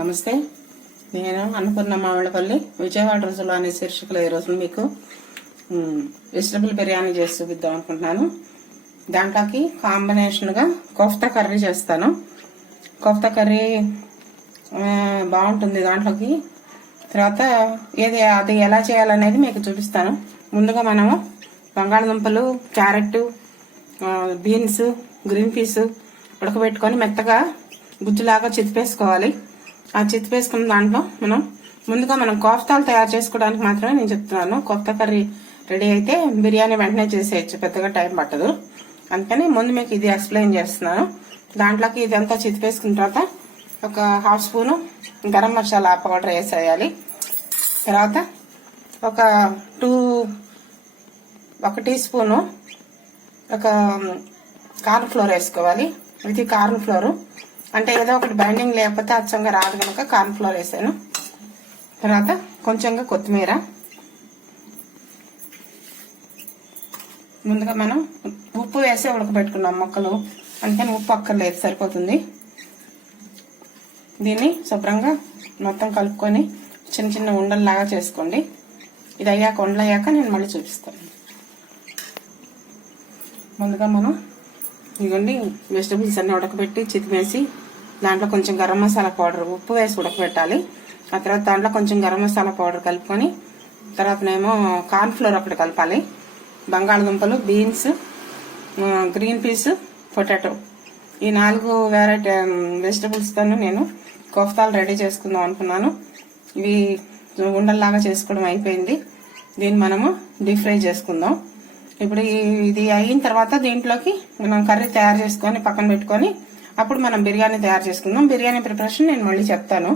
నమస్తే. నేను అన్నపూర్ణ మామిళ్ళపల్లి విజయవాడ రోజులు అనే శీర్షికలో ఈరోజు మీకు వెజిటబుల్ బిర్యానీ చేసి చూపిద్దాం అనుకుంటున్నాను. దాంట్లోకి కాంబినేషన్గా కోఫ్తా కర్రీ చేస్తాను. కోఫ్తా కర్రీ బాగుంటుంది దాంట్లోకి. తర్వాత అది ఎలా చేయాలనేది మీకు చూపిస్తాను. ముందుగా మనము బంగాళదుంపలు, క్యారెట్, బీన్స్, గ్రీన్ పీస్ ఉడకబెట్టుకొని మెత్తగా గుజ్జులాగా చితిపేసుకోవాలి. ఆ చితిపేసుకున్న దాంట్లో ముందుగా మనం కోఫ్తాలు తయారు చేసుకోవడానికి మాత్రమే నేను చెప్తున్నాను. కోఫ్తా కర్రీ రెడీ అయితే బిర్యానీ వెంటనే చేసేయచ్చు, పెద్దగా టైం పట్టదు. అందుకని ముందు మీకు ఇది ఎక్స్ప్లెయిన్ చేస్తున్నాను. దాంట్లోకి ఇదంతా చితిపేసుకున్న తర్వాత ఒక half spoon garam masala powder వేసేయాలి. తర్వాత ఒక టీ స్పూను కార్న్ ఫ్లోర్ వేసుకోవాలి. ఇది కార్న్ ఫ్లోర్ అంటే ఏదో ఒకటి బైండింగ్ లేకపోతే అచ్చంగా రాదు కనుక కార్న్ ఫ్లోర్ వేసాను. తర్వాత కొంచెంగా కొత్తిమీర. ముందుగా మనం ఉప్పు వేసి ఉడకబెట్టుకున్నాం ముక్కలు, అందుకని ఉప్పు అక్కర్లేదు, సరిపోతుంది. దీన్ని శుభ్రంగా మొత్తం కలుపుకొని చిన్న చిన్న ఉండల్లాగా చేసుకోండి. ఇది ఉండలు అయ్యాక నేను మళ్ళీ చూపిస్తాను. ముందుగా మనం ఇదిగోండి వెజిటబుల్స్ అన్ని ఉడకబెట్టి చితిమేసి దాంట్లో కొంచెం గరం మసాలా పౌడర్, ఉప్పు వేసి ఉడకబెట్టాలి. ఆ తర్వాత దాంట్లో కొంచెం గరం మసాలా పౌడర్ కలుపుకొని తర్వాతనేమో కార్న్ ఫ్లోర్ ఒకటి కలపాలి. బంగాళదుంపలు, బీన్స్, గ్రీన్ పీస్, పొటాటో, ఈ 4 వెరైటీ వెజిటబుల్స్తోనూ నేను కోఫ్తాలు రెడీ చేసుకుందాం అనుకున్నాను. ఇవి ఉండల్లాగా చేసుకోవడం అయిపోయింది. దీన్ని మనము డీప్ ఫ్రై చేసుకుందాం. ఇప్పుడు ఇది అయిన తర్వాత దీంట్లోకి మనం కర్రీ తయారు చేసుకొని పక్కన పెట్టుకొని అప్పుడు మనం బిర్యానీ తయారు చేసుకుందాం. బిర్యానీ ప్రిపరేషన్ నేను మళ్ళీ చెప్తాను.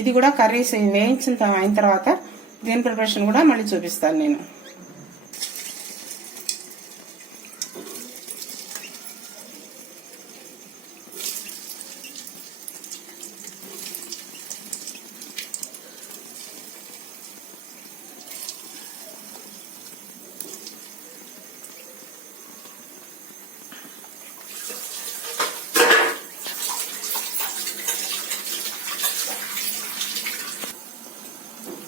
ఇది కూడా కర్రీస్ వేయించిన అయిన తర్వాత దీని ప్రిపరేషన్ కూడా మళ్ళీ చూపిస్తాను నేను.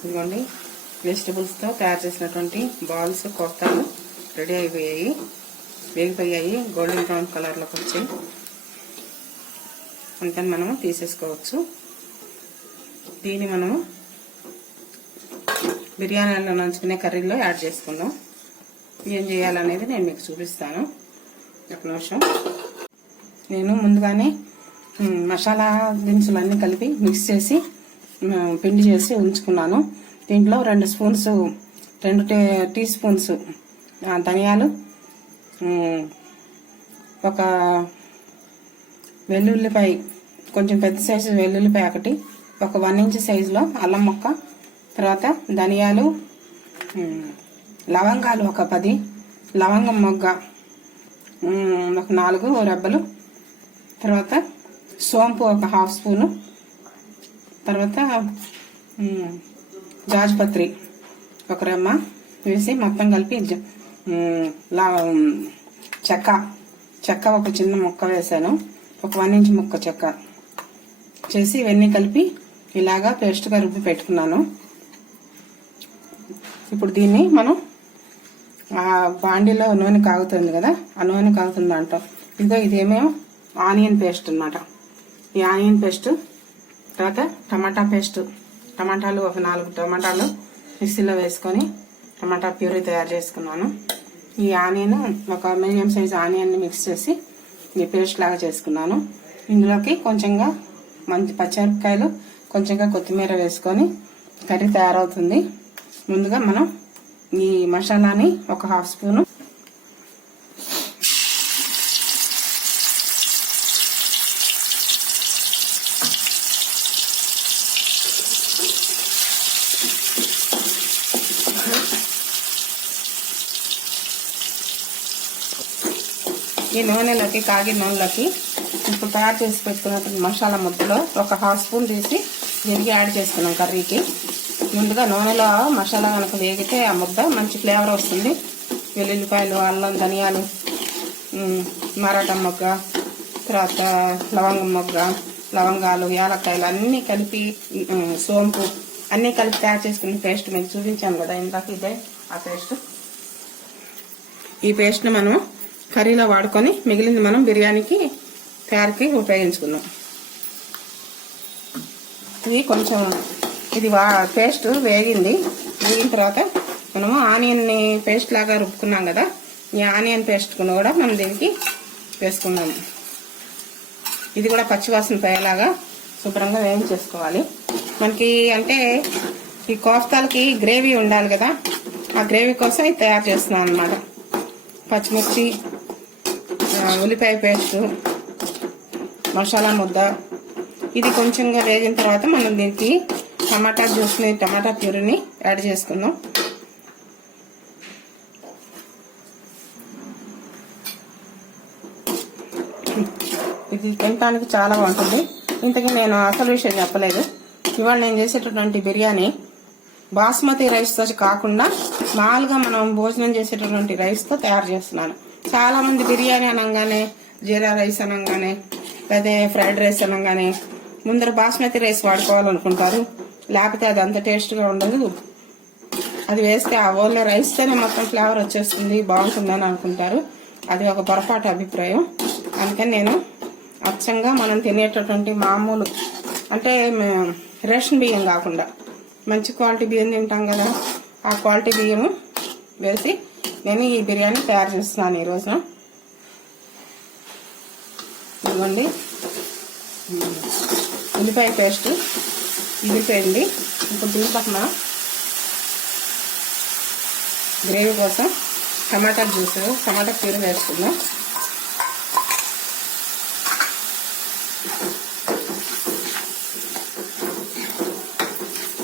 ఇదిగోండి వెజిటబుల్స్తో తయారు చేసినటువంటి బాల్స్ కోఫ్తాలు రెడీ అయిపోయాయి, వేగిపోయాయి, గోల్డెన్ బ్రౌన్ కలర్లోకి వచ్చాయి. అంతా మనము తీసేసుకోవచ్చు. దీన్ని మనము బిర్యానీలో నంచుకునే కర్రీలో యాడ్ చేసుకుందాం. ఏం చేయాలనేది నేను మీకు చూపిస్తాను. ఒక నిమిషం. నేను ముందుగానే మసాలా దినుసులన్నీ కలిపి మిక్స్ చేసి పిండి చేసి ఉంచుకున్నాను. దీంట్లో 2 టీ స్పూన్స్ ధనియాలు, ఒక వెల్లుల్లిపాయ, కొంచెం పెద్ద సైజు వెల్లుల్లిపాయ ఒకటి, ఒక 1 ఇంచ్ సైజులో అల్లం ముక్క, తర్వాత ధనియాలు, లవంగాలు ఒక 10, లవంగం మొగ్గ ఒక 4 రెబ్బలు, తర్వాత సోంపు ఒక హాఫ్ స్పూను, తర్వాత జాజిపత్రి ఒక రెమ్మ వేసి మొత్తం కలిపి చెక్క ఒక చిన్న ముక్క వేసాను. ఒక 1 ఇంచ్ ముక్క చెక్క చేసి ఇవన్నీ కలిపి ఇలాగా పేస్ట్గా రుబ్బి పెట్టుకున్నాను. ఇప్పుడు దీన్ని మనం ఆ బాండీలో నూనె కాగుతుంది కదా, ఆ నూనె కాగుతుంది దాంట్లో ఇదేమో ఆనియన్ పేస్ట్ అన్నమాట. ఈ ఆనియన్ పేస్ట్, తర్వాత టమాటా పేస్ట్, టమాటాలు ఒక 4 టమాటాలు మిక్సీలో వేసుకొని టమాటా ప్యూరీ తయారు చేసుకున్నాను. ఈ ఆనియన్ ఒక మీడియం సైజ్ ఆనియన్ని మిక్స్ చేసి ఈ పేస్ట్ లాగా చేసుకున్నాను. ఇందులోకి కొంచెంగా మంచి పచ్చిమిరపకాయలు, కొంచెంగా కొత్తిమీర వేసుకొని కర్రీ తయారవుతుంది. ముందుగా మనం ఈ మసాలాని ఒక హాఫ్ స్పూను ఈ నూనెలోకి, కాగిన నూనెలోకి ఇప్పుడు తయారు చేసి పెట్టుకున్నటువంటి మసాలా ముద్దలో ఒక హాఫ్ స్పూన్ తీసి దీనికి యాడ్ చేసుకున్నాం కర్రీకి. ముందుగా నూనెలో మసాలా కనుక వేగితే ఆ ముద్ద మంచి ఫ్లేవర్ వస్తుంది. వెల్లుల్లిపాయలు, అల్లం, ధనియాలు, మరాఠా మొగ్గ, తర్వాత లవంగం మొగ్గ, లవంగాలు, యాలక్కాయలు అన్నీ కలిపి, సోంపు అన్నీ కలిపి తయారు చేసుకున్న పేస్ట్ మీకు చూపించాను కదా ఇందాక, ఇదే ఆ పేస్ట్. ఈ పేస్ట్ని మనం కర్రీలో వాడుకొని మిగిలింది మనం బిర్యానీకి తయారీకి ఉపయోగించుకుందాం. ఇది కొంచెం పేస్ట్ వేగిన తర్వాత మనము ఆనియన్ని పేస్ట్ లాగా రుబ్బుకున్నాం కదా, ఈ ఆనియన్ పేస్ట్ కూడా మనం దీనికి వేసుకున్నాము. ఇది కూడా పచ్చివాసన పోయేలాగా శుభ్రంగా వేయించేసుకోవాలి. మనకి అంటే ఈ కోఫ్తాలకి గ్రేవీ ఉండాలి కదా, ఆ గ్రేవీ కోసం ఇది తయారు చేస్తున్నాను అన్నమాట. పచ్చిమిర్చి, ఉల్లిపాయ పేస్ట్, మసాలా ముద్ద, ఇది కొంచెంగా వేగిన తర్వాత మనం దీనికి టమాటా జ్యూస్ని, టమాటా ప్యూరీని యాడ్ చేసుకుందాం. ఇది తినడానికి చాలా బాగుంటుంది. ఇంతకీ నేను అసలు విషయం చెప్పలేదు. ఇవాళ నేను చేసేటటువంటి బిర్యానీ బాస్మతి రైస్తో కాకుండా మామూలుగా మనం భోజనం చేసేటటువంటి రైస్తో తయారు చేస్తున్నాను. చాలా మంది బిర్యానీ అనగానే, జీరా రైస్ అనగానే, లేదా ఫ్రైడ్ రైస్ అనగానే ముందర బాస్మతి రైస్ వాడుకోవాలనుకుంటారు. లేకపోతే అది అంత టేస్ట్గా ఉండదు. అది వేస్తే ఆ ఓన్లీ రైస్తోనే మొత్తం ఫ్లేవర్ వచ్చేస్తుంది, బాగుంటుందని అనుకుంటారు. అది ఒక పొరపాటు అభిప్రాయం. అందుకని నేను అచ్చంగా మనం తినేటటువంటి మామూలు అంటే రేషన్ బియ్యం కాకుండా మంచి క్వాలిటీ బియ్యం తింటాం కదా, ఆ క్వాలిటీ బియ్యం వేసి నేను ఈ బిర్యానీ తయారు చేస్తున్నాను ఈరోజు. ఇదిగోండి ఉల్లిపాయ పేస్ట్ ఇదిపోయింది. ఇప్పుడు దీని పక్కన గ్రేవీ కోసం టమాటా జ్యూస్, టమాటా ప్యూరీ వేసుకుందాం.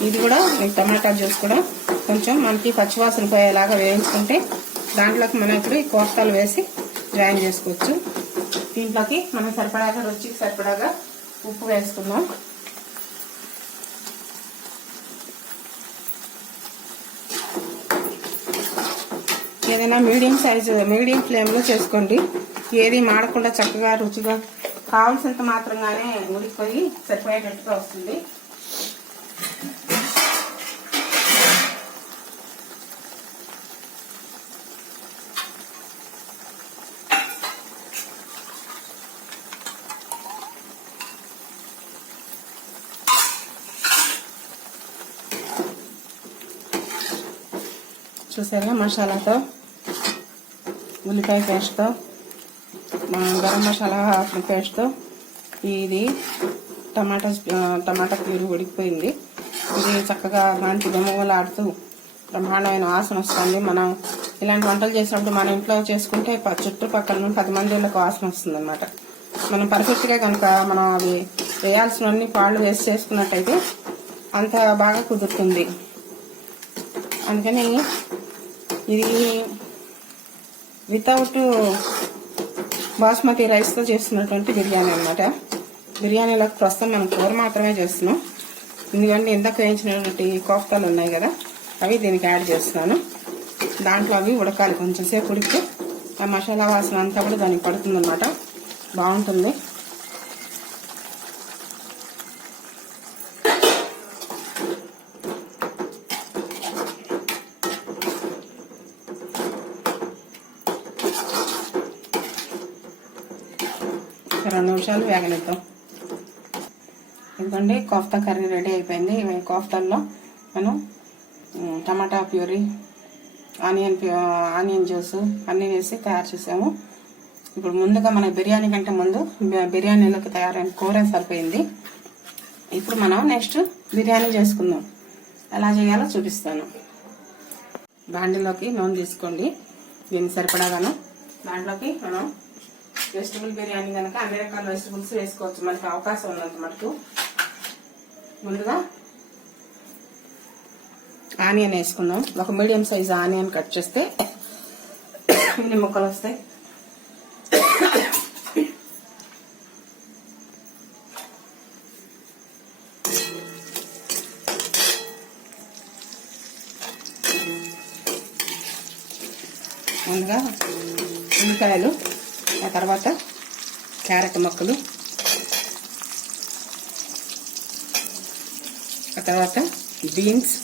ఇది కూడా టమాటా జ్యూస్ కూడా కొంచెం మనకి పచ్చివాసన పోయేలాగా వేయించుకుంటే దాంట్లోకి మనం ఇప్పుడు ఈ కోఫ్తాలు వేసి జాయిన్ చేసుకోవచ్చు. దీంట్లోకి మనం సరిపడాగా, రుచికి సరిపడాగా ఉప్పు వేసుకుందాం. ఏదైనా మీడియం ఫ్లేమ్లో చేసుకోండి. ఏది మాడకుండా చక్కగా రుచిగా కావాల్సినంత మాత్రంగానే ఉడికిపోయి సరిపోయేటట్టుగా వస్తుంది. చూసారా, మసాలాతో, ఉల్లిపాయ పేస్ట్తో, గరం మసాలా పేస్ట్తో ఇది టమాటా ప్యూరీ ఉడికిపోయింది. ఇది చక్కగా మంచి దమ్మలాడుతూ బ్రహ్మాండమైన వాసన వస్తుంది. మనం ఇలాంటి వంటలు చేసినప్పుడు మన ఇంట్లో చేసుకుంటే చుట్టుపక్కల 10 మందిలకు వాసన వస్తుంది అన్నమాట. మనం పర్ఫెక్ట్గా కనుక మనం అవి వేయాల్సినవన్నీ పాళ్ళు వేసి చేసుకున్నట్టయితే అంత బాగా కుదురుతుంది. అందుకని ఇది వితౌట్ బాస్మతి రైస్తో చేస్తున్నటువంటి బిర్యానీ అన్నమాట. బిర్యానీలోకి ప్రస్తుతం మనం కూర మాత్రమే చేస్తున్నాం. ఎందుకంటే ఇందాక వేయించినటువంటి కోఫ్తాలు ఉన్నాయి కదా, అవి దీనికి యాడ్ చేస్తున్నాను. దాంట్లో అవి ఉడకాలి, కొంచెం సేపు ఉడికితే ఆ మసాలా వాసన అంతా కూడా దానికి పడుతుంది అన్నమాట, బాగుంటుంది. ఒక 2 నిమిషాలు వేగనిద్దాం. ఎందుకంటే కోఫ్తా కర్రీ రెడీ అయిపోయింది. కోఫ్తాల్లో మనం టమాటా ప్యూరీ, ఆనియన్ జ్యూస్ అన్నీ వేసి తయారు చేసాము. ఇప్పుడు ముందుగా మన బిర్యానీ కంటే ముందు బిర్యానీలోకి తయారైన కూర సరిపోయింది. ఇప్పుడు మనం నెక్స్ట్ బిర్యానీ చేసుకుందాం. ఎలా చేయాలో చూపిస్తాను. బాండిలోకి నూనె తీసుకోండి, దీన్ని సరిపడాగాను. దాంట్లోకి మనం వెజిటబుల్ బిర్యానీ కనుక అన్ని రకాల వెజిటబుల్స్ వేసుకోవచ్చు, మనకి అవకాశం ఉన్నంత మటుకు. ముందుగా ఆనియన్ వేసుకుందాం. ఒక మీడియం సైజు ఆనియన్ కట్ చేస్తే ఇన్ని ముక్కలు వస్తాయి. ముందుగా ఉల్లిపాయలు, ఆ తర్వాత క్యారెట్ ముక్కలు, ఆ తర్వాత బీన్స్,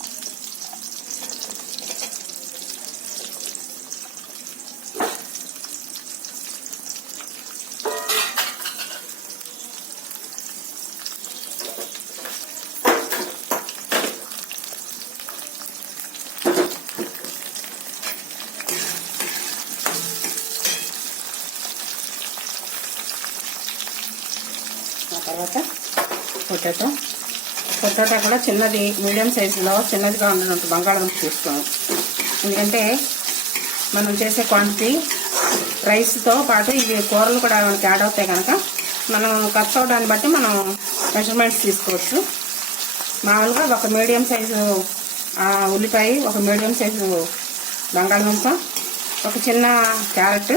తర్వాత పొటాటో కూడా చిన్నది, మీడియం సైజులో చిన్నదిగా ఉన్నట్టు బంగాళదుంప తీసుకోము. ఎందుకంటే మనం చేసే క్వాంటిటీ రైస్తో పాటు ఇవి కూరలు కూడా మనకి యాడ్ అవుతాయి కనుక మనం ఖర్చు అవడాన్ని బట్టి మనం మెజర్మెంట్స్ తీసుకోవచ్చు. మామూలుగా ఒక మీడియం సైజు ఉల్లిపాయ, ఒక మీడియం సైజు బంగాళదుంప, ఒక చిన్న క్యారెట్,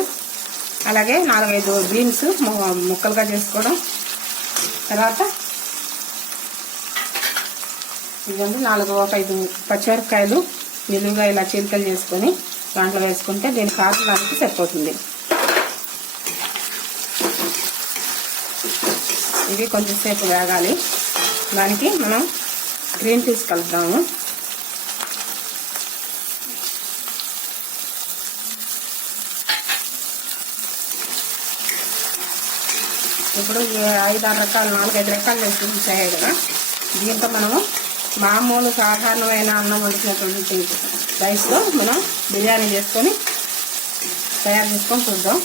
అలాగే 4-5 బీన్స్ ముక్కలుగా చేసుకోవడం. తర్వాత ఇవన్నీ 4-5 పచ్చిమిరపకాయలు నిలువుగా ఇలా చీలికలు చేసుకొని దాంట్లో వేసుకుంటే దీని కారణానికి సరిపోతుంది. ఇవి కొంచెం సేపు వేగాలి. దానికి మనం గ్రీన్ పీస్ కలుపుదాము. ఇప్పుడు 5-6 రకాలు 4-5 రకాలు వేసుకుంటాయి కదా, దీంతో మనము మామూలు సాధారణమైన అన్నం వండుకున్నటువంటి రైస్లో మనం బిర్యానీ చేసుకొని తయారు చేసుకొని చూద్దాం.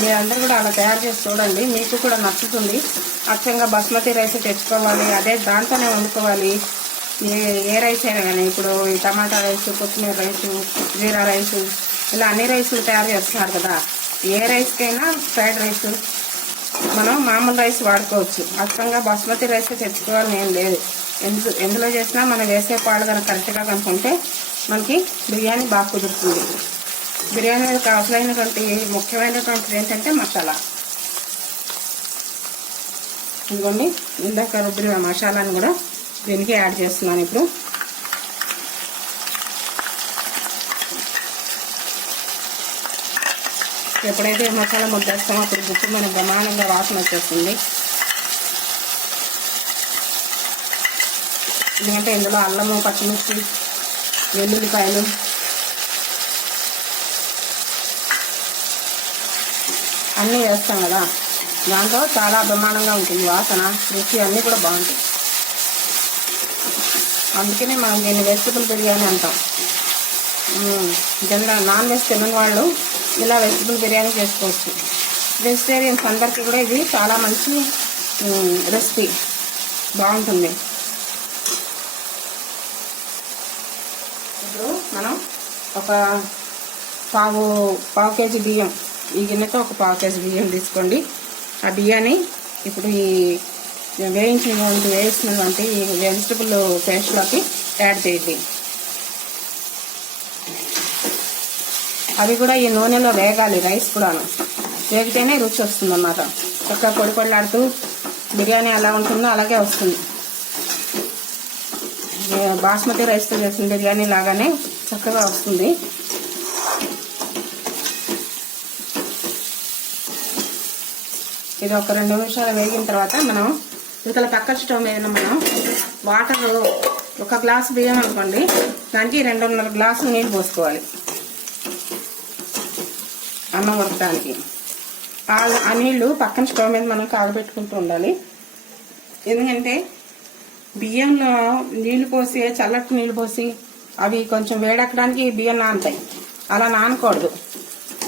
మీరందరూ కూడా అలా తయారు చేసి చూడండి, మీకు కూడా నచ్చుతుంది. అచ్చంగా బాస్మతి రైస్ తెచ్చుకోవాలి, అదే దాంతోనే వండుకోవాలి. ఏ రైస్ అయినా కానీ, ఇప్పుడు ఈ టమాటా రైస్, కొత్తిమీర రైసు, జీరా రైసు, ఇలా అన్ని రైసులు తయారు చేస్తున్నారు కదా. ఏ రైస్కైనా ఫ్రైడ్ రైస్ మనం మామూలు రైస్ వాడుకోవచ్చు. అచ్చంగా బాస్మతి రైస్ తెచ్చుకోవాలని ఏం లేదు. ఎందులో చేసినా మనం వేసే పాలు కనుక కరెక్ట్గా కనుక్కుంటే మనకి బిర్యానీ బాగా కుదురుతుంది. బిర్యానీకి కావాల్సినటువంటి ముఖ్యమైనటువంటిది ఏంటంటే మసాలా. ఇదిగోండి, ఇందాక రుబ్బిన మసాలాను కూడా దీనికి యాడ్ చేస్తున్నాను. ఇప్పుడు ఎప్పుడైతే మసాలా ముద్దేస్తామో అప్పుడు గుప్పు మనకు బ్రహ్మాండంగా వాసన వచ్చేస్తుంది. ఎందుకంటే ఇందులో అల్లము, పచ్చిమిర్చి, వెల్లుల్లిపాయలు, అన్నీ వేస్తాం కదా, దాంట్లో చాలా బ్రహ్మాండంగా ఉంటుంది వాసన, రుచి అన్నీ కూడా బాగుంటాయి. అందుకనే మనం దీన్ని వెజిటబుల్ బిర్యానీ అంటాం. జనరల్ నాన్ వెజ్ తినని వాళ్ళు ఇలా వెజిటబుల్ బిర్యానీ చేసుకోవచ్చు. వెజిటేరియన్స్ అందరికీ కూడా ఇది చాలా మంచి రెసిపీ, బాగుంటుంది. ఇప్పుడు మనం ఒక పావు కేజీ బియ్యం, ఈ గిన్నెతో ఒక పావు కేజీ బియ్యం తీసుకోండి. ఆ బియ్యాన్ని ఇప్పుడు ఈ వేసినటువంటి ఈ వెజిటబుల్ పేస్ట్లోకి యాడ్ చేయండి. అవి కూడా ఈ నూనెలో వేగాలి, రైస్ కూడాను వేగితేనే రుచి వస్తుంది అన్నమాట. చక్కగా పొడి పొడిలాడుతూ బిర్యానీ ఎలా ఉంటుందో అలాగే వస్తుంది. బాస్మతి రైస్తో చేసిన బిర్యానీ లాగానే చక్కగా వస్తుంది. ఇది ఒక 2 నిమిషాలు వేగిన తర్వాత మనం ఇతల పక్క స్టవ్ మీద మనం వాటర్, 1 గ్లాసు బియ్యం అనుకోండి, దానికి 2.5 గ్లాసులు నీళ్ళు పోసుకోవాలి అన్నం ఉడకడానికి. ఆ నీళ్లు పక్కన స్టవ్ మీద మనం కాగబెట్టుకుంటూ ఉండాలి. ఎందుకంటే బియ్యంలో నీళ్లు పోసి, చల్లటి నీళ్లు పోసి అవి కొంచెం వేడెక్కడానికి బియ్యం నానతాయి. అలా నానకూడదు.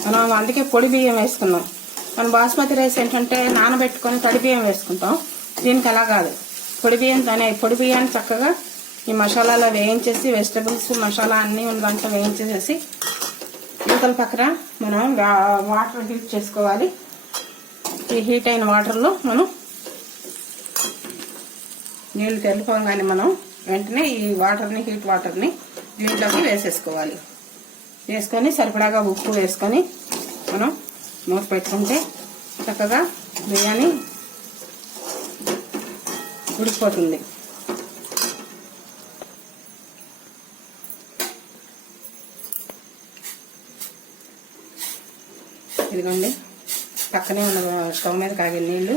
మనం అందుకే పొడి బియ్యం వేసుకున్నాం. మనం బాస్మతి రైస్ ఏంటంటే నానబెట్టుకొని తడి బియ్యం వేసుకుంటాం. దీనికి అలా కాదు, పొడి బియ్యాన్ని చక్కగా ఈ మసాలాలో వేయించేసి, వెజిటబుల్స్ మసాలా అన్నీ ఉన్న దాంట్లో వేయించేసేసి యువతల పక్కన మనం వాటర్ హీట్ చేసుకోవాలి. ఈ హీట్ అయిన వాటర్లో మనం నీళ్లు తెల్లుకోగానే మనం వెంటనే ఈ వాటర్ని, హీట్ వాటర్ని దీంట్లోకి వేసేసుకోవాలి. వేసుకొని సరిపడాగా ఉప్పు వేసుకొని మనం మూత పెట్టుకుంటే చక్కగా బిర్యానీ ఉడికిపోతుంది. ఇదిగోండి, పక్కనే ఉన్న స్టవ్ మీద కాగిన నీళ్లు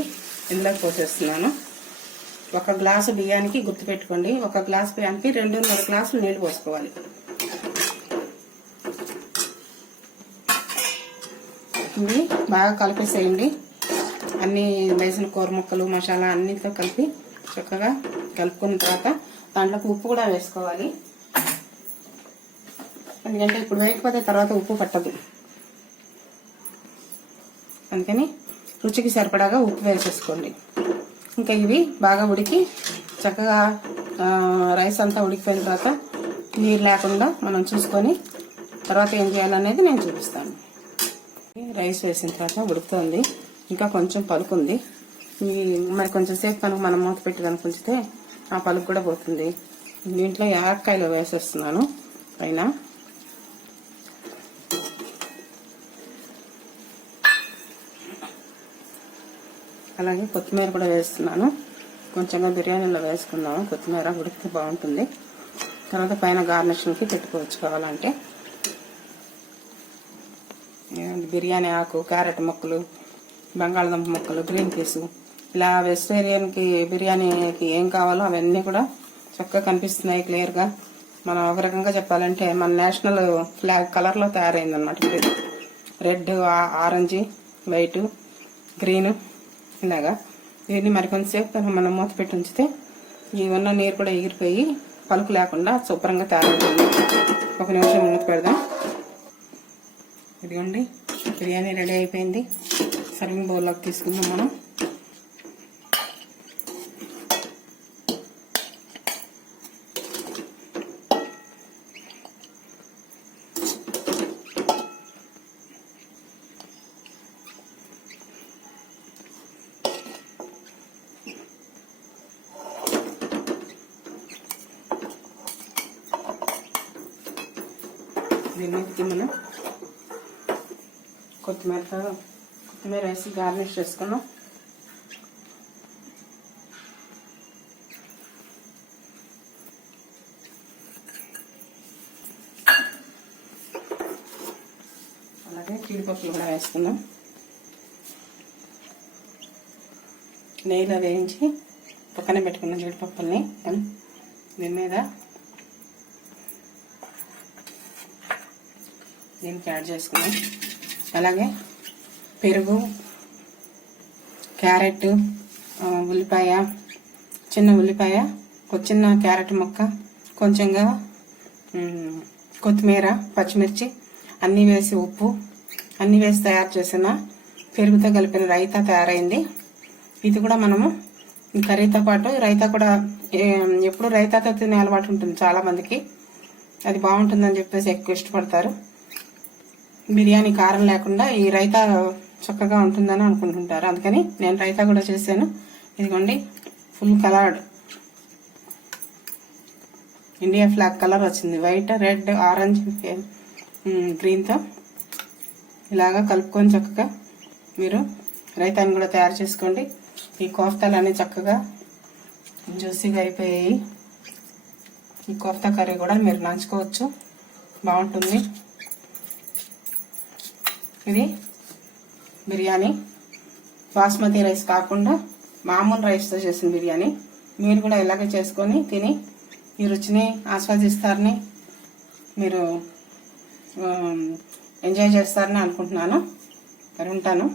ఇందులోకి పోసేస్తున్నాను. ఒక గ్లాసు బియ్యానికి గుర్తుపెట్టుకోండి, ఒక గ్లాసు బియ్యానికి 2.5 గ్లాసులు నీళ్లు పోసుకోవాలి. ఇవి బాగా కలిపేసేయండి. అన్ని వేసిన కూర ముక్కలు మసాలా అన్నిటితో కలిపి చక్కగా కలుపుకున్న తర్వాత దాంట్లోకి ఉప్పు కూడా వేసుకోవాలి. ఎందుకంటే ఇప్పుడు వేయకపోతే తర్వాత ఉప్పు పట్టదు, అందుకని రుచికి సరిపడాగా ఉప్పు వేసేసుకోండి. ఇంకా ఇవి బాగా ఉడికి చక్కగా రైస్ అంతా ఉడికిపోయిన తర్వాత నీరు లేకుండా మనం చూసుకొని తర్వాత ఏం చేయాలనేది నేను చూపిస్తాను. రైస్ వేసిన తర్వాత ఉడుకుతుంది, ఇంకా కొంచెం పలుకుంది. మరి కొంచెం సేపు కనుక మనం మూత పెట్టి కనుక ఉంచితే ఆ పలుకు కూడా పోతుంది. దీంట్లో యాలక్కాయలు వేసేస్తున్నాను పైన. అలాగే కొత్తిమీర కూడా వేస్తున్నాను. కొంచెంగా బిర్యానీలో వేసుకున్నాము, కొత్తిమీర ఉడికితే బాగుంటుంది. తర్వాత పైన గార్నిషింగ్కి పెట్టుకోవచ్చు కావాలంటే. బిర్యానీ ఆకు, క్యారెట్ ముక్కలు, బంగాళదుంప ముక్కలు, గ్రీన్ పీస్, ఇలా వెజిటేరియన్కి బిర్యానీకి ఏం కావాలో అవన్నీ కూడా చక్కగా కనిపిస్తున్నాయి క్లియర్గా. మనం ఒక రకంగా చెప్పాలంటే మన నేషనల్ ఫ్లాగ్ కలర్లో తయారైందనమాట. ఇది రెడ్, ఆరెంజ్, వైట్, గ్రీన్ ఇలాగా. దీన్ని మరి కొంతసేపు మనం మూత పెట్టి ఉంచితే ఇవన్న నీరు కూడా ఎగిరిపోయి పలుకు లేకుండా శుభ్రంగా తయారవుతుంది. 1 నిమిషం మూత పెడదాం. ఇదిగోండి, బిర్యానీ రెడీ అయిపోయింది. సర్వింగ్ బౌల్లోకి తీసుకుందాం మనం. దీనికి మనం కొత్తిమీర వేసి గార్నిష్ చేసుకున్నాం. అలాగే జీడిపప్పులు కూడా వేసుకున్నాం. నెయ్యిలో వేయించి పక్కనే పెట్టుకున్న జీడిపప్పుల్ని దీని మీద దీనికి యాడ్ చేసుకున్నాం. అలాగే పెరుగు, క్యారెట్, ఉల్లిపాయ, చిన్న ఉల్లిపాయ, చిన్న క్యారెట్ ముక్క, కొంచెంగా కొత్తిమీర, పచ్చిమిర్చి అన్నీ వేసి ఉప్పు అన్నీ వేసి తయారు చేసిన పెరుగుతో కలిపిన రైతా తయారైంది. ఇది కూడా మనము కర్రీతో పాటు రైతా కూడా ఎప్పుడు రైతాతో తినే అలవాటు ఉంటుంది చాలా మందికి. అది బాగుంటుందని చెప్పేసి ఎక్కువ ఇష్టపడతారు. బిర్యానీ కారం లేకుండా ఈ రైతా చక్కగా ఉంటుందని అనుకుంటుంటారు, అందుకని నేను రైతా కూడా చేశాను. ఇదిగోండి, full coloured India flag colour వచ్చింది. వైట్, రెడ్, ఆరెంజ్, గ్రీన్తో ఇలాగా కలుపుకొని చక్కగా మీరు రైతాని కూడా తయారు చేసుకోండి. ఈ కోఫ్తాలన్నీ చక్కగా జ్యూసీగా అయిపోయాయి. ఈ కోఫ్తా కర్రీ కూడా మీరు నంచుకోవచ్చు, బాగుంటుంది. ఇది బిర్యానీ బాస్మతి రైస్ కాకుండా మామూలు రైస్తో చేసిన బిర్యానీ. మీరు కూడా ఇలాగే చేసుకొని తిని ఈ రుచిని ఆస్వాదిస్తారని, మీరు ఎంజాయ్ చేస్తారని అనుకుంటున్నాను. మరి ఉంటాను.